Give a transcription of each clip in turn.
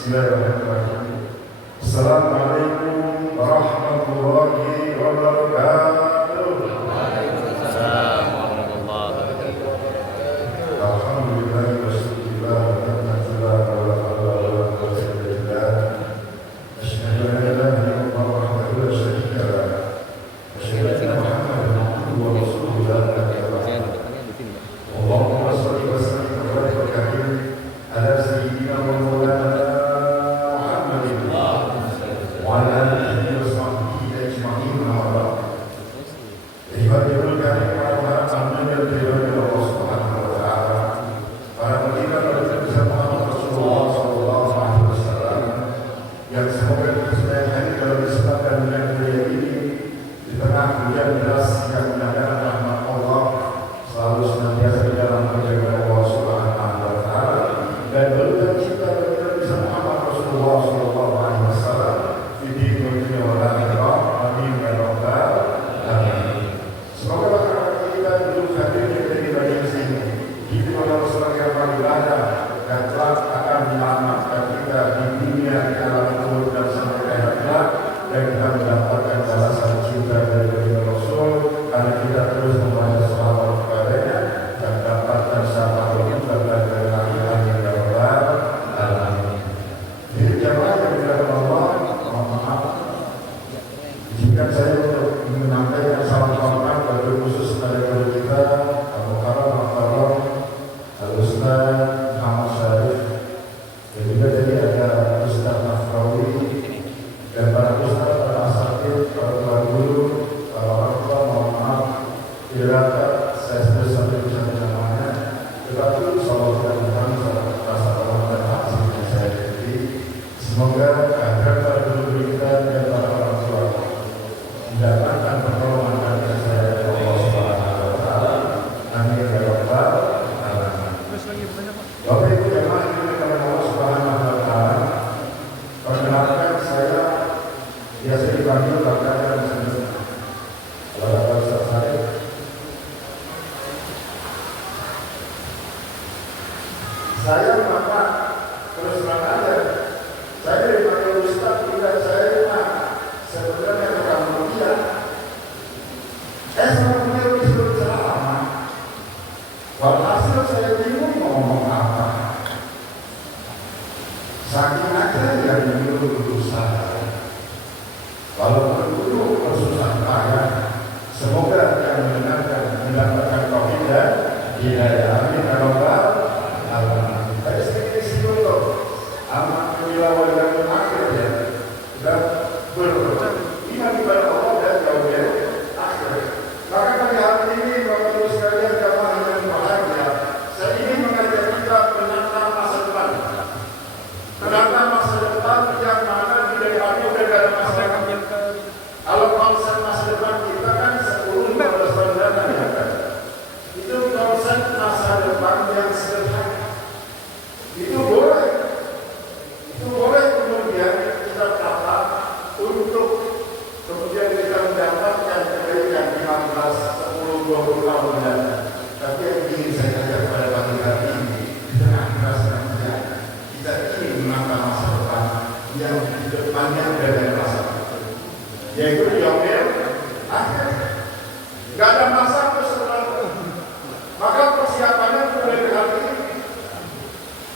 Bismillahirrahmanirrahim. Assalamualaikum warahmatullahi wabarakatuh. Waalaikumsalam warahmatullahi wabarakatuh. Alhamdulillah wa syukurillah wa ni'matillah wa la hawla wa la quwwata illa billah. Asyhadu an la ilaha illallah wahdahu la syarika lah. Asyhadu anna Muhammadan abduhu wa rasuluhu la ilaha illallah. Allahumma shalli wa sallim wa barik wa karim ala sayyidina wa maulana وعلى آله وصحبه أجمعين أما بعد. Ibadul karim para tamu dan dewan Allah Subhanahu wa taala. Para pendengar bersama Rasulullah sallallahu alaihi wasallam yang semoga kita sekalian dalam kesempatan yang mulia ini di tengah hujan deras yang mendatangkan rahmat Allah selalu senantiasa di dalam perjagaan Allah Subhanahu wa taala dan berkat kita bersama Muhammad Rasulullah sallallahu alaihi wasallam. Semoga masyarakat kita belum hadir menjadi bagian sini hidup dalam sebagai amal ibadah dan telah akan menyelamatkan kita di dunia di alam kubur dan sampai akhirat kelak, dan kita mendapatkan balasan cinta dari Rasul karena kita terus membaca salawat kepadanya dan dapatkan syafaat kita dari akhirat yang rabbal alamin. Jadi jamaah yang dirahmati Allah, mohon maaf izinkan saya untuk menyampaikan salam hormat bagi khusus kepada guru kita Abu Karam Al-Farom Al-Ustaz Muhammad Syarif, dan juga tadi ada Ustaz Nafrawi dan para Ustaz, para asatidz, para tuan guru, para orang tua. Mohon maaf tidak dapat saya sebut sampai bisa namanya, tetapi salawat dan rasa hormat dan kasih yang saya beri semoga agar para guru kita dan para orang tua mendapatkan pertolongan dari saya Allah Subhanahu wa taala. Amin ya rabbal alamin. Bapak Ibu jemaah yang dimuliakan Allah Subhanahu wa taala, perkenalkan saya biasa dipanggil Bapak dan Ibu. Kalau Bapak Ustaz Syarif, saya Bapak terus terang aja, saya dipanggil Ustaz tidak saya sebenarnya bukan mulia. Sebenarnya disuruh ceramah. Walhasil saya bingung mau ngomong apa. Saking aja yang dulu saya. Walaupun dulu bersusah payah, semoga yang mendengarkan mendapatkan taufik dan hidayah. Amin ya rabbal alamin. Saya sedikit singgung loh. Amat kewilawan yang terakhir ya. Dan beriman kepada Allah dan yaumil akhir. Maka pada hari ini Bapak Ibu sekalian jamaah yang berbahagia, saya ingin mengajak kita menata masa depan. Menata masa depan yang mana di dalam masa depan. Kalau konsep masa depan kita kan 10-15 tahun ya kan. Itu konsep masa depan yang sederhana. Itu boleh. Itu boleh kemudian kita tata untuk kemudian kita mendapatkan kebaikan 15, 10, 20 tahun mendatang. Tapi yang ingin saya katakan pada pagi hari ini, di tengah kerasnya kita ingin menata masa depan yang di depannya ada masa depan, yaitu yaumil akhir. Gak ada masa setelah, maka persiapannya mulai dari hari ini.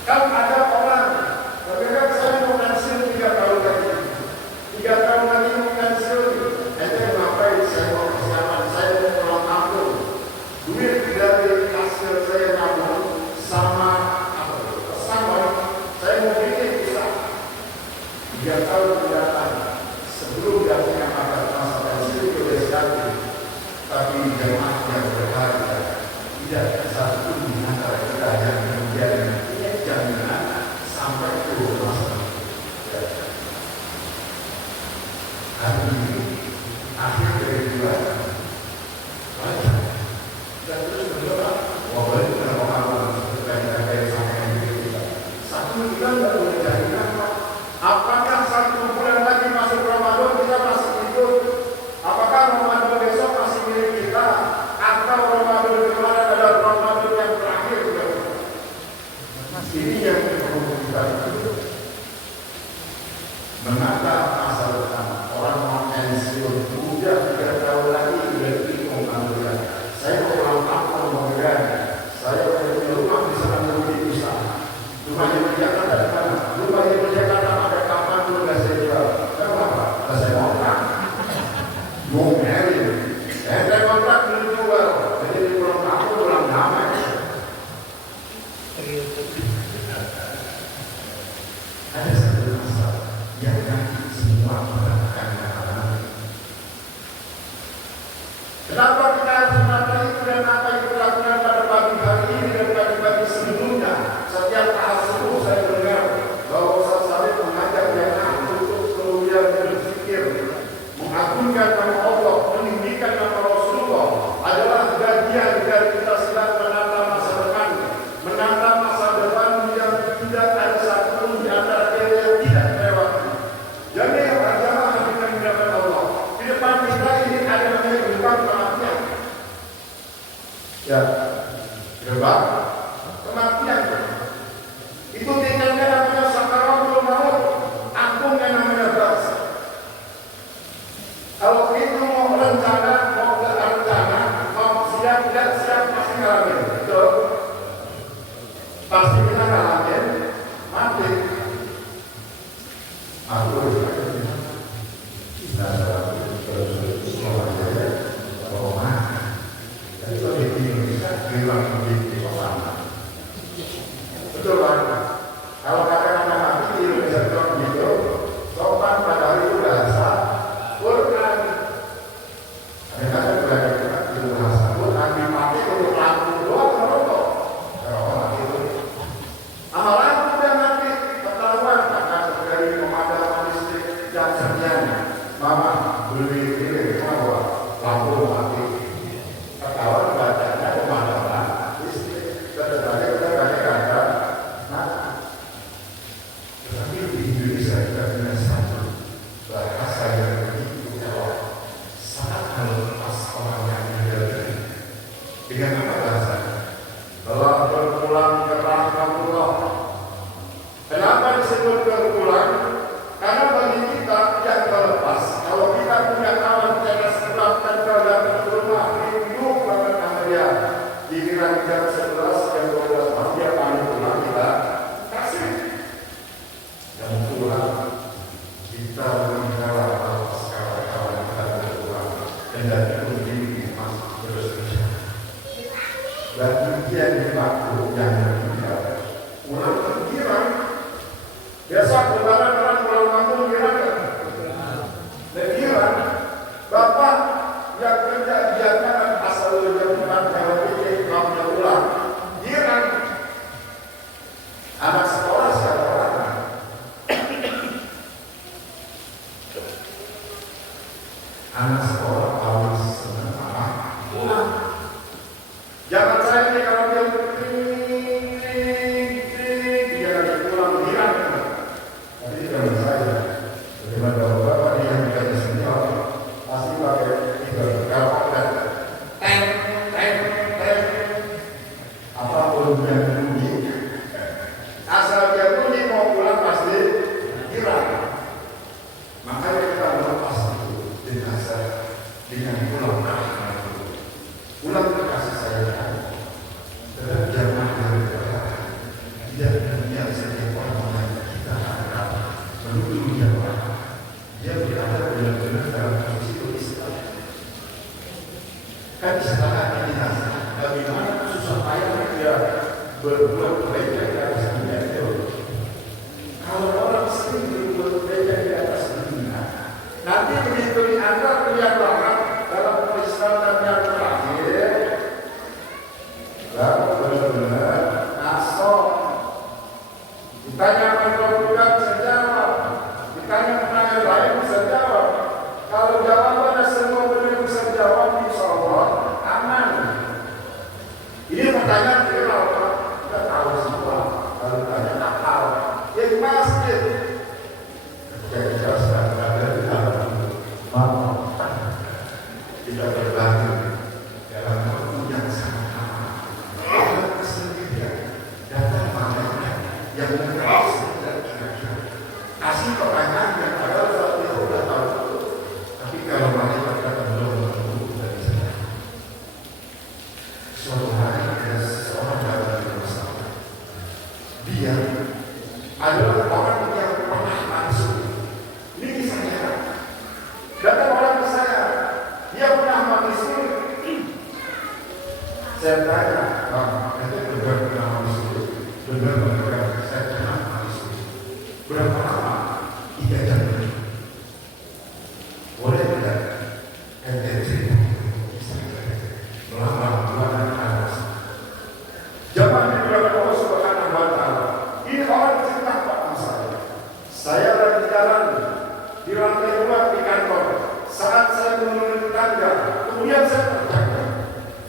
Kan ada orang, tapi kan saya mau pensiun 3 tahun lagi. 3 tahun lagi mau pensiun, ente ngapain? Saya mau persiapan, saya mau pulang kampung. Duit dari hasil saya nabung sama saya mau bikin usaha. 3 tahun mendatang sebelum datangnya masa pensiun boleh sekali. Tapi jemaah yang berharga tidak satu di antara kita yang kemudian punya jaminan sampai ke masa. Hari ini akhir dari bulan banyak dan terus berdoa wabah itu dalam orang berkait-kait sama yang kita. 1 bulan tidak boleh jadikan apakah 1 bulan lagi masuk Ramadan kita masih hidup? Apakah Ramadan besok masih milik kita? Atau Ramadan kemarin adalah Ramadan yang terakhir? Ini yang perlu kita menata masa depan. Orang mau pensiun, udah 3 tahun lagi udah bingung ambilnya. Saya mau pulang kampung mau berani. Saya punya rumah di sana di usaha. Rumah yang di Jakarta ada mana? Rumah yang di Jakarta ada kapan dulu nggak saya jual. Kenapa? Nggak saya kontrak. Mau nyari. Saya kontrak belum jual. Jadi di pulang kampung pulang damai. Ada satu masalah yang nanti semua merasakan masalah. Kenapa kita harus menata itu dan apa yang kita lakukan pada pagi hari ini dan pagi-pagi sebelumnya? Setiap tahap subuh saya dengar bahwa Ustaz Saleh mengajak yang untuk kemudian berpikir mengagungkan nama Allah, meninggikan nama Rasulullah adalah bagian dari kita sedang menata masa depan, menata masa depan yang tidak ada satu di antara kita yang tidak terlewati. Jadi adalah kita mendapat Allah. Di depan kita ini ada gerbang kematian. Ya, gerbang kematian. Itu tinggalnya namanya sakaratul maut, ampungnya namanya bas. Kalau itu mau rencana, mau siap tidak siap pasti ngalamin. Betul? Pasti kita ngalamin, mati. Aku betul kan? Kalau katakan mati di Indonesia gitu, sopan padahal itu bahasa Quran. Mereka kan belajar itu bahasa Quran dipakai untuk lampu doang merokok. Kalau mati itu, amalan udah mati ketahuan karena dari pemadaman listrik dan sarjana. Mama beli ini bahwa lampu mati. Ketahuan bacanya pemadaman listrik. Terus kita kata. Tetapi di Indonesia kita punya satu bahasa yang begitu elok, sangat melepas orang yang menjadi. Dengan apa bahasanya? Telah berpulang ke rahmatullah. Kenapa disebut berpulang? Karena bagi kita yang terlepas, kalau kita punya kawan kita sebabkan dalam rumah rindu banget sama dia. Dikira jam 11 jam 12 malam dia panggil pulang kita kasih. Yang pulang kita meninggal atas kawan-kawan kita berpulang dan dari itu masih terus berjalan. Bagi dia di waktu yang meninggal pulang terkirang. Biasa lebaran orang pulang kampung kirang kan? Kirang. Bapak yang kerja biarkan asal jam 4 kalau pikir kamu pulang kirang. Anak sekolah siapa orang? Anak sekolah paling senang apa? Pulang. Jangan saya ini kalau dia dia lagi pulang hilang. Tapi jangan saya. Bagaimana bapak ini yang tidak senjata pasti pakai kalau dan apapun yang bunyi. Asal dia bunyi mau pulang pasti hilang. Makanya kita melepas itu dengan pulang ke akhirat itu. Pulang ke kasih sayang. Tetapi jangan berkata tidak dunia setiap orang yang kita harap menuju dia orang. Dia berada benar-benar dalam posisi Islam. Kan sekarang ini bagaimana susah payah dia berbuat gereja di atas dunia itu. Kalau orang sering berbuat gereja di atas dunia, nanti begitu dianggap lihat banget dalam peristiwa yang terakhir, lalu benar-benar asal. Ditanya menentukan bisa jawab, ditanya pertanyaan lain bisa jawab. Kalau jawabannya semua benar bisa jawab, insya Allah aman. Ini pertanyaan viral, kita tahu semua. Kalau tanya akal, ya di masjid. Ketika kita sedang berada di dalam malam, kita berbagi dalam waktu yang sangat lama. Dalam kesendirian, datang malaikat yang mengasih pertanyaan yang dia adalah orang yang pernah masuk. Ini kisahnya. Datang orang ke saya, dia pernah mati suri. Saya tanya, itu benar pernah mati suri? Benar, saya pernah mati suri. Berapa lama? 3 jam. Boleh tidak? Ente cerita. Zaman di bulan Allah Subhanahu wa Ta'ala. Ini orang cerita Pak saya. Saya lagi jalan di lantai 2 di kantor. Saat saya menuruni tangga, kemudian saya terjaga.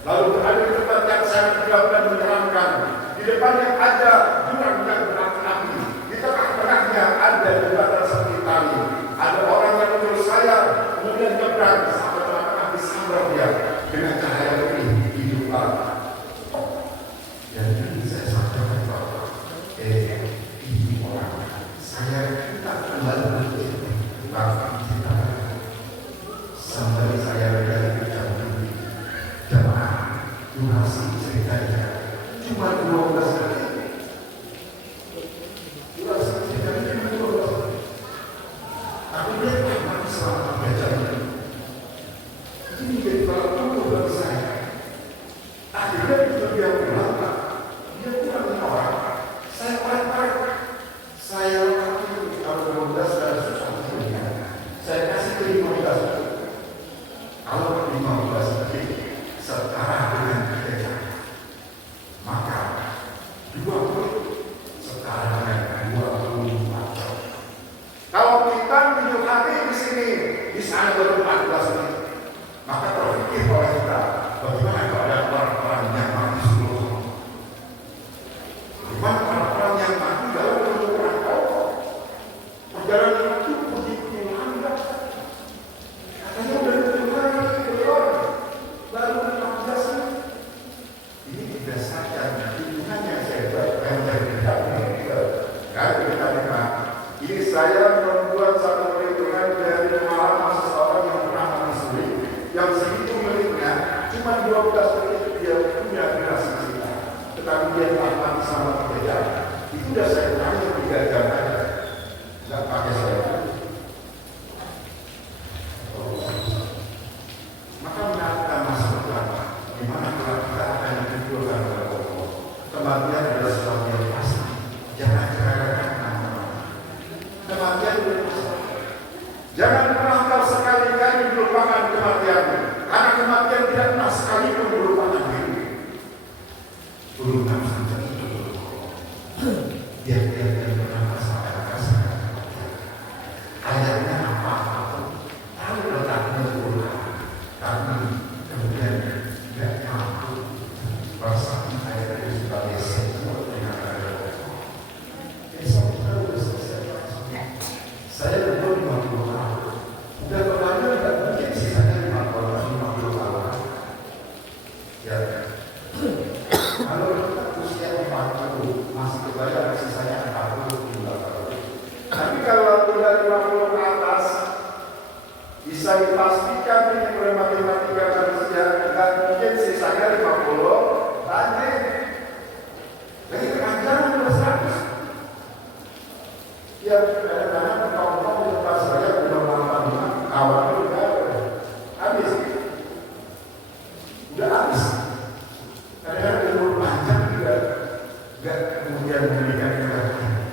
Lalu berada di tempat yang saya diam dan menyeramkan. Di depannya ada jurang yang berapi-api. Di tengah-tengahnya ada jembatan seperti tali. Ada orang yang menyuruh saya, kemudian nyebrang sampai tengah-tengah disambar dia dengan cahaya ini hidup Allah. Dan ini saya sampaikan bahwa ini orang saya kita kembali bahkan kita sampai saya dari jam jamaah durasi ceritanya cuma 12 hari. Durasi ceritanya cuma 12 hari. Tapi dia memang selama 3 jam ini jadi kalau bagi saya. Akhirnya dia bilang dia kurang orang. Saya orang-orang. Saya kalau 12 dan susah. Saya kasih ke 15. Kalau 15 lebih setara dengan gereja, maka 20 setara dengan 24 jam. Kalau kita minum hari di sini, di sana baru 14 menit, maka terpikir oleh kita bagaimana kalau ada orang-orang yang mati seluruh. Bagaimana orang-orang yang mati dalam perjalanan kau? Perjalanan itu begitu lambat. Katanya udah ditentukan baru 15 menit. Ini berdasarkan hitungan yang saya buat yang saya tidak ini saya membuat satu perhitungan dari pengalaman seseorang yang pernah mati suri yang segitu menitnya cuma 12 menit dia punya durasi cerita, tetapi dia telah mati sama 3 jam. Itu sudah saya tanya 3 jam aja, nggak pakai saya. Maka kita masuk ke dalam di mana kita akan dikumpulkan oleh Allah. Kematian adalah sesuatu yang pasti. Jangan keraguan nama. Kematian adalah pasti. Jangan pernah kau sekali-kali melupakan kematian, karena kematian tidak pernah sekalipun melupakan diri. Burungan saja itu dia pernah merasakan ayatnya apa-apa tahu letaknya burungan, tapi kemudian tidak mampu merasakan ayat itu sebagai sebuah dengan ayat. Besok kita sudah selesai. Saya umur 50 tahun. Sudah kemarin tidak mungkin sisanya 50 tahun. Ya. Kalau kita usia 40 masih kebayang sisanya 40 tahun. Tapi kalau sudah 50 ke atas bisa dipastikan ini oleh matematika manusia tidak mungkin sisanya 50 tadi. Lagi keranjang sudah 100. Ya kadang-kadang kawan-kawan di depan saya sudah malam awal udah habis. Udah habis. Kadang-kadang umur panjang juga enggak kemudian memberikan kebahagiaan.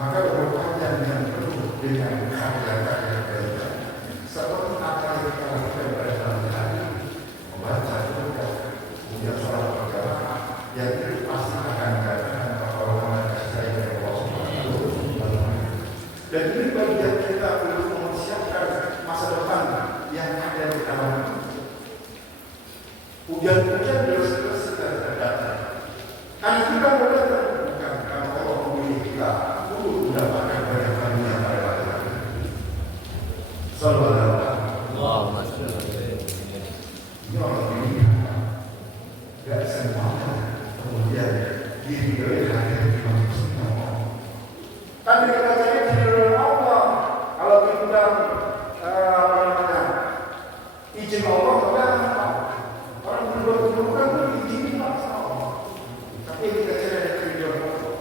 Maka umur panjang yang penuh dengan karya-karya baik. Seperti apa yang kita lakukan pada dalam hari membaca juga, kemudian sholat berjamaah, yang itu pasti akan mengatakan pertolongan kasih sayang dari Allah Subhanahu wa Ta'ala. Dan ini bagian kita untuk mempersiapkan masa depan yang ada di dalam. Hujan-hujan terus sedang datang. Karena kita boleh bukan karena Allah memilih kita untuk mendapatkan banyak karunia pada waktu itu. Allahumma salli alaihi. Ini orang ini tidak semuanya kemudian diri oleh hadir di manusia. Tapi katanya diri Allah kalau kita izin Allah orang berbuat keburukan itu izin Allah. Tapi kita cari dari Allah.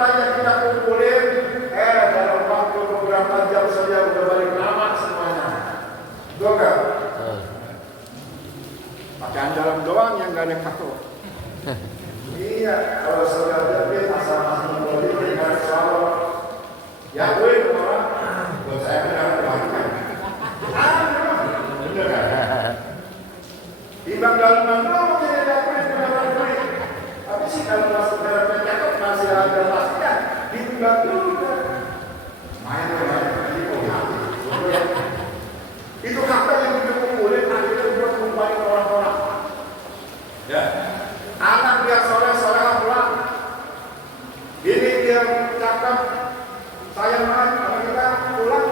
harta yang kita kumpulin, dalam waktu beberapa jam saja udah balik nama semuanya. Betul nggak? Pakaian dalam doang yang nggak ada kartu. Iya, kalau saudara dia masa-masa mulia dengan soal ya gue orang, buat saya benar banyak. Bener kan? Timbang dalam doang tidak ada gue. Tapi sih kalau masuk dalam cakap masih ada pastinya ditimbang dulu kan. Main itu harta yang kita kumpulin akhirnya buat kumpulin orang-orang. Ya, anak dia sore-sore pulang. Ini dia cakap sayang banget sama kita pulang.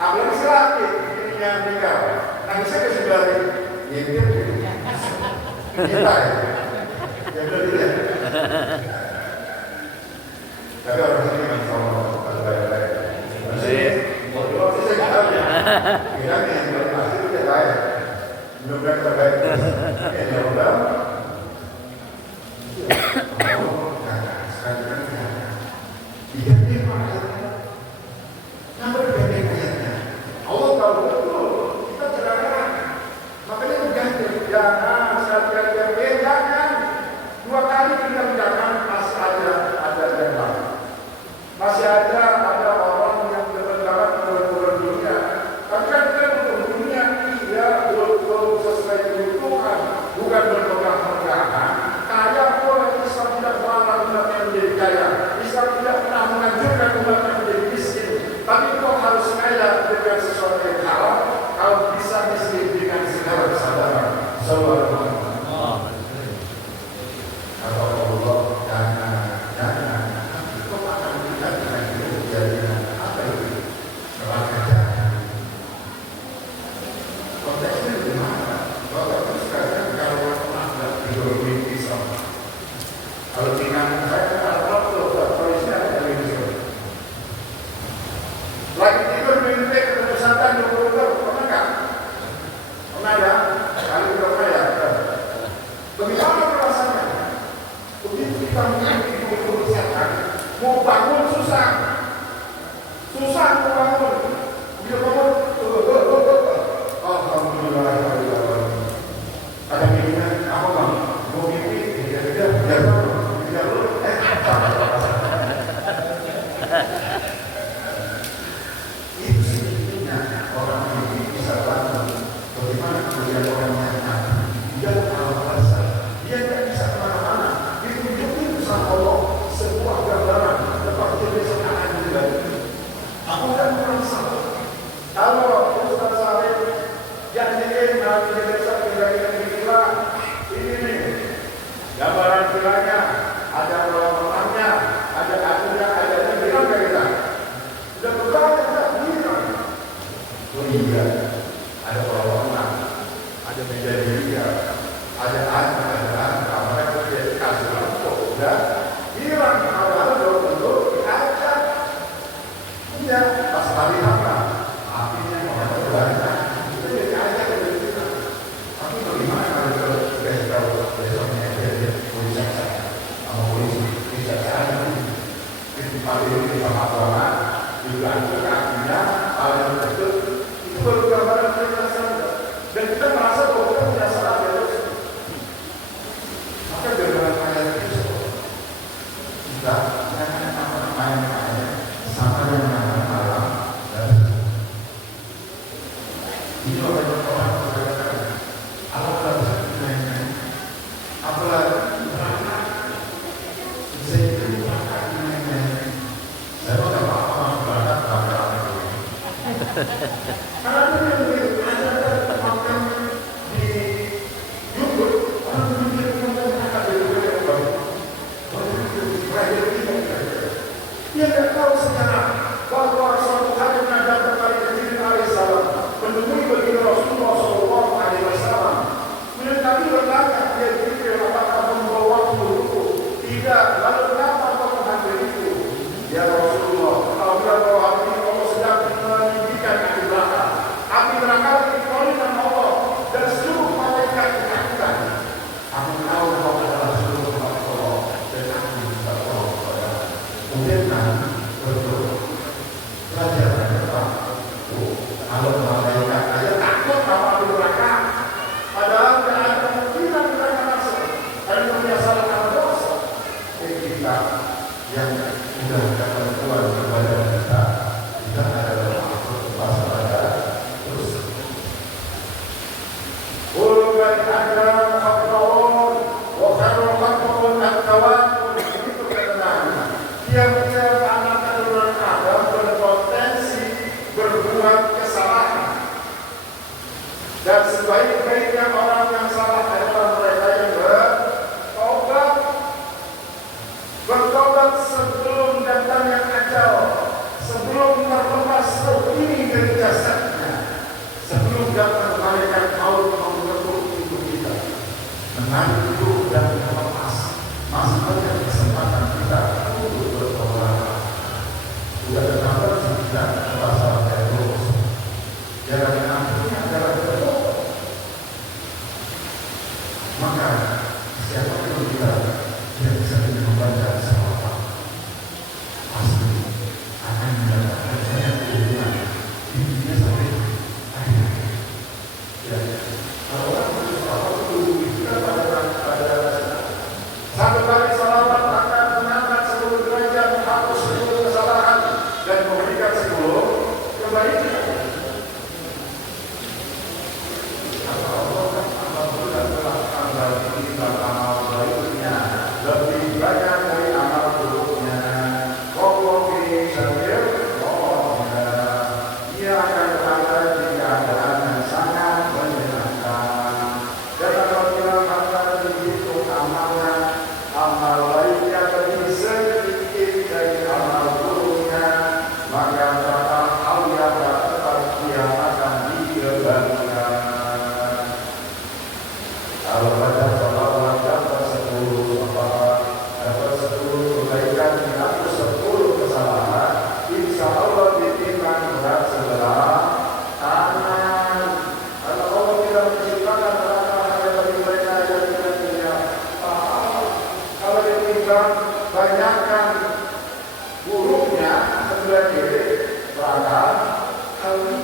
Apalagi si laki ini yang meninggal. Nangisnya ke sebelah ini. Kita ya. Tapi orang ini kan sama baik-baik. Kalau saya nggak tahu ya. Kira nih yang pasti itu baik. Mudah-mudahan terbaik. Ya udah. Sekarang dia maksudnya. Nama dia kayaknya. Allah tahu betul. Kita terang-terang. Makanya berganti. Jangan sekali-kali jangan. 2 kali bilang jangan, masih ada yang lain. Masih ada orang yang berpendapat menurut dunia. Tapi kan kita menurut dunia dia betul sesuai kebutuhan, bukan bermegah-megahan. Kaya pun Islam tidak melarang umatnya menjadi kaya. Islam tidak pernah menganjurkan umatnya menjadi miskin. Tapi kok harus kaya dengan sesuatu yang halal. Kalau bisa miskin dengan segala kesadaran. Sallallahu mau bangun susah mau bangun. Bila bangun, alhamdulillah. Ada mimpinya, apa bang? Mau mimpi, tidak itu sebetulnya orang mimpi bisa bangun. Bagaimana kemudian orang yang dia alasan, dia tidak bisa kemana-mana. Ditunjukin sama Allah sebuah gambaran tentang kebiasaan juga. Aku kan merasa kalau Ustaz Saleh yang ingin nanti desa kira-kira gila ini nih gambaran gilanya, ada orang-orangnya, ada aturnya, ada yang bilang kayak kita sudah berapa tidak bilang. Oh iya, ada orang-orang, ada meja dia, ada mereka dia kasih lampu, udah hilang. Iya, pas kali apa? Apinya mau banyak. Itu jadi aja dari kita. Tapi bagaimana kalau besoknya dia polisi sama polisi bisa sana itu paling ini sama orang juga ada kakinya, ada itu baru gambaran kita dan kita merasa bahwa kita tidak salah terus. Maka gambaran ayat itu kita jangan main-main sama yang ini orang berkata, Allah berkata, apalagi saya itu saya tidak apa-apa berangkat karena itu ada makan di YouTube orang memikir akan dia tidak tahu sejarah bahwa suatu hari Nabi terkali kecil alaihissalam menemui baginda Rasulullah Shallallahu Alaihi Wasallam. Kemudian Nabi bertanya, dia berpikir apakah membawa waktu itu? Tidak. Lalu kenapa kau mengambil itu? Ya Rasulullah, kalau dia bawa hati ini Allah sedang meninggikan api neraka. Api neraka dikoli dengan Allah dan seluruh malaikat dikatakan. Aku tahu kau adalah seluruh makhluk Allah dan aku minta tolong kepada kemudian betul pelajarannya Pak. Kalau malaikat aja takut sama neraka, padahal tidak ada kemungkinan mereka masuk. Karena membiasakan dosa. Kita yang sudah ketentuan kepada kita adalah waspada terus. Ulul ada faktor, wakar faktor kawan itu ketenangan. Tiap-tiap anak keturunan Adam berpotensi berbuat kesalahan, dan sebaik-baiknya orang yang salah adalah mereka yang bertobat sebelum datangnya ajal, sebelum terlepas roh ini dari jasadnya, sebelum datang malaikat maut mengetuk pintu kita, menantu dan melepas. Masih banyak kesempatan kita untuk bertobat. Sudah terlambat kita pasal terus. Jalan yang akhirnya adalah bertobat. Maka siapa yang kita yang bisa membaca sama pasti akan mendapatkan banyak keuntungan di dunia sampai akhir. Ya, kalau orang berdoa itu kita pada satu kali salawat akan mengangkat 10 derajat, menghapus 10 kesalahan dan memberikan 10 kebaikan. Lebih banyak dari amal buruknya. Kokopi sambil ia akan berada di keadaan yang sangat menyenangkan. Dan apabila maka dihitung amalnya, amal baiknya lebih sedikit dari amal buruknya, maka total hal yang tetap dia akan dikembalikan. Kalau pada salawat dapat 10 dapat 10 kebaikan, dihapus 10 kesalahan, insya Allah ditimbang berat sebelah tangan. Kalau Allah tidak menciptakan neraka hanya bagi mereka yang tidak punya pahala. Kalau ditimbang banyakkan buruknya sebelah kiri, bahkan kali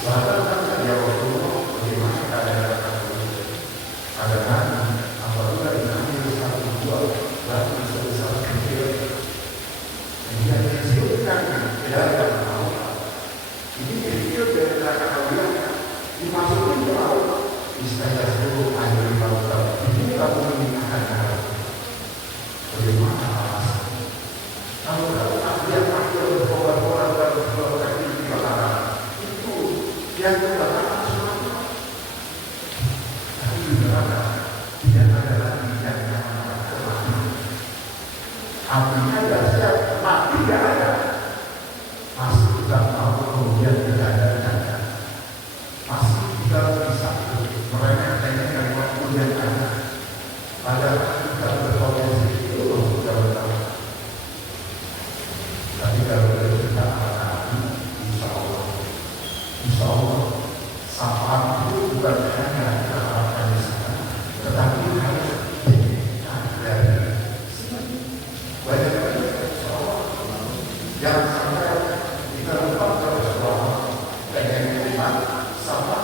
bahkan ya Rasulullah, bagaimana keadaan kamu? Kadang-kadang apabila diambil satu buah baru sebesar kecil, dia dikecilkan tidak mau. Ini kecil dari neraka kalian dimasukin ke laut, istilahnya 10 air di laut. Ini kamu menikahkan darah. Bagaimana alasan? Kalau dia akhir berkobar-kobar dan berkobar di belakang, itu yang berkata sesuatu. Tapi di neraka tidak ada lagi yang namanya mati. Apinya dahsyat, mati tidak ada. Masih kita mau kemudian tidak ada. Masih kita bisa meremehkan yang waktu yang ada. Padahal kita berpotensi itu sudah bertahu. Tapi kalau kita alami, insya Allah, syafaat itu bukan hanya diharapkan di sana, tetapi harus diberikan dari sini. Banyak insya Allah. Jangan sampai kita lupa kalau sekolah dan yang kelima sama.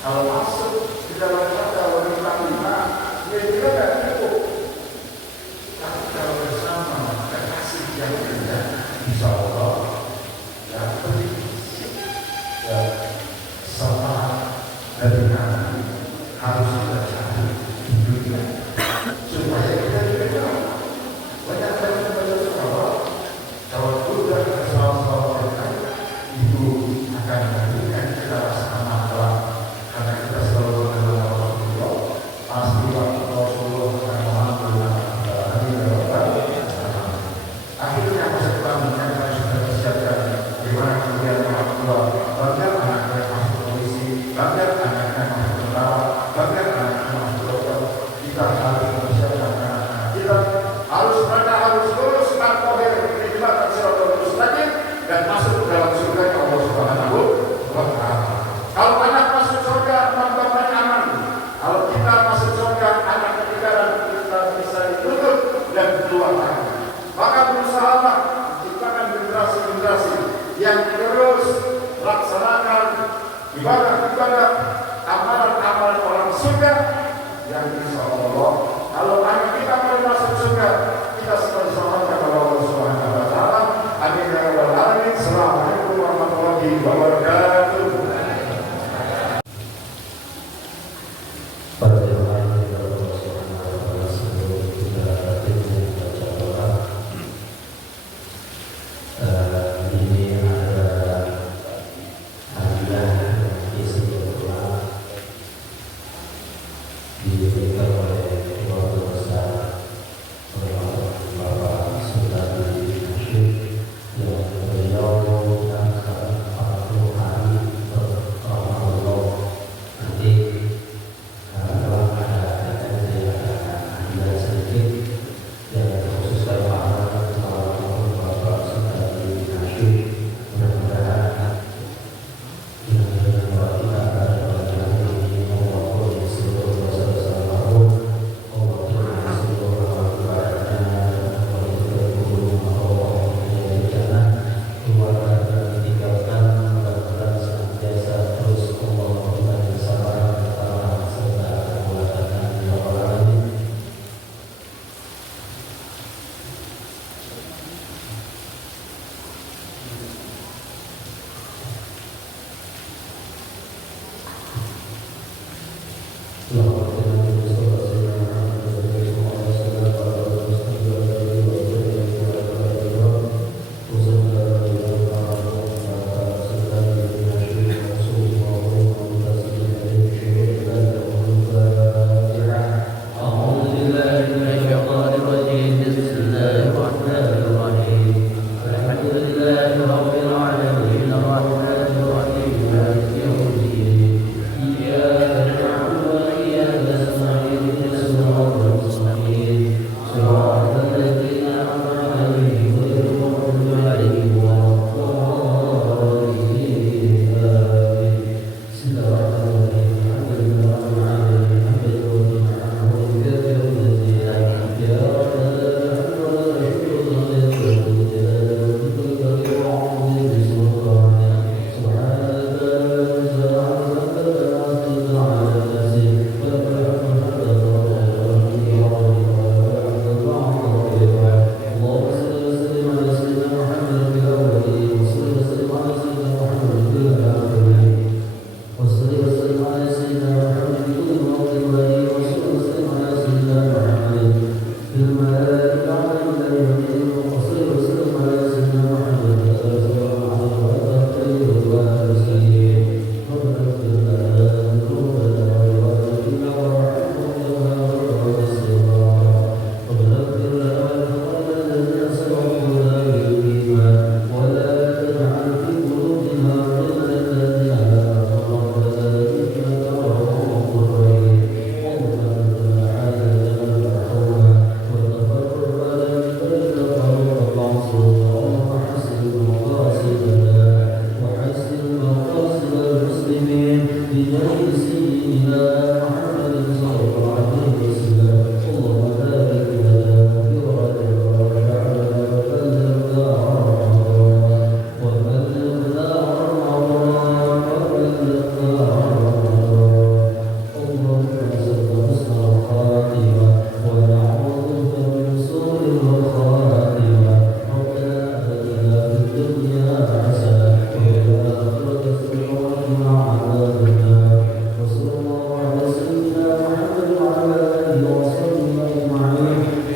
Kalau masuk di dalam kata wanita 5, dia juga tidak cukup. Tapi kalau bersama kekasih yang indah, insya Allah ya penting. Ya, sama dari Nabi harus kita cari di dunia supaya kita dikenal. Banyak dari kalau sudah kesalahan itu akan memberikan kita rasa aman karena kita selalu mengenal Rasulullah. Pasti waktu Rasulullah akan mengambil akhirnya masa depan kita sudah persiapkan bagaimana kemudian orang tua bangga anaknya masuk polisi, bangga anaknya masuk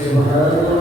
Subhanallah